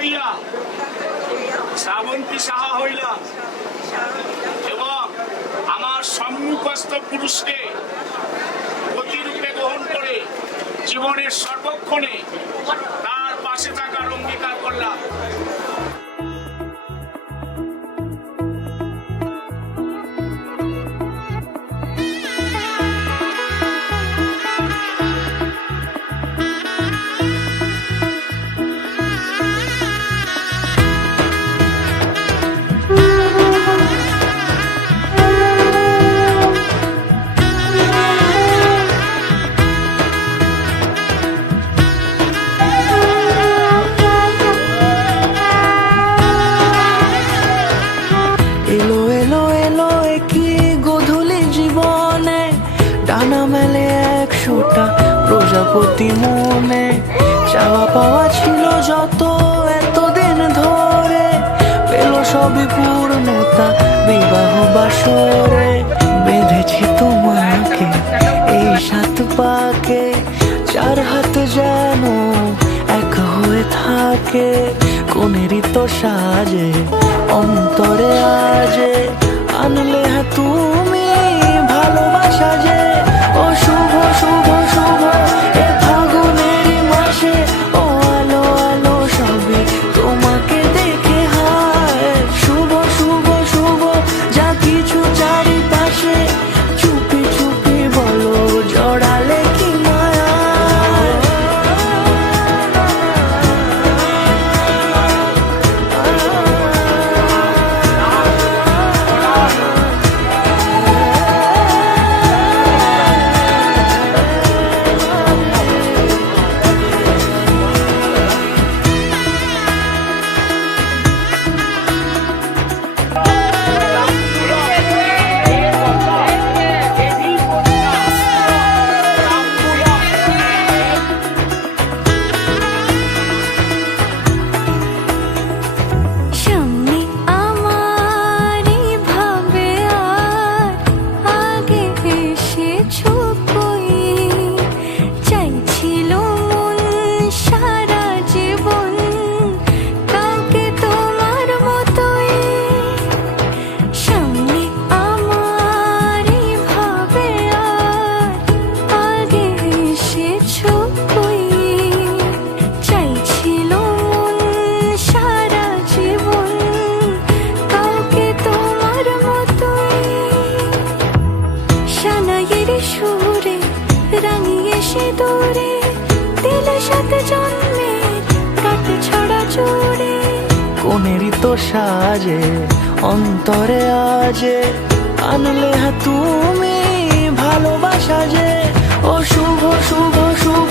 হইয়া শ্রাবন্তী সাহা হইলাম এবং আমার সম্মুখস্থ পুরুষকে প্রতিরূপে গ্রহণ করে জীবনের সর্বক্ষণে তার পাশে থাকার অঙ্গীকার করলাম। ডানা মেলে 100টা প্রজাপতি মনে, চাওয়া পাওয়া ছিল যত এতদিন ধরে, পেল সবই পূর্ণতা বিবাহ বাসরে। বেঁধেছি তোমাকে এই 7 পাকে, 4 হাত যেন এক হয়ে থাকে। কোনেরই তো সাজে অন্তরে আজে আনলে হ্যাঁ তুমি ভালোবাসা যে। ও শুভ শুভ শুভ এ ফাগুনেরই মাসে, ও আলো আলো সবই তোমাকে দেখে হায়। শুভ শুভ শুভ যা কিছু চারিপাশে, চুপি চুপি বলো জড়ালে কি মায়া। কোনেরই তো সাজে অন্তরে আজে আনলে হ্যাঁ তুমি ভালোবাসা যে। ও শুভ শুভ শুভ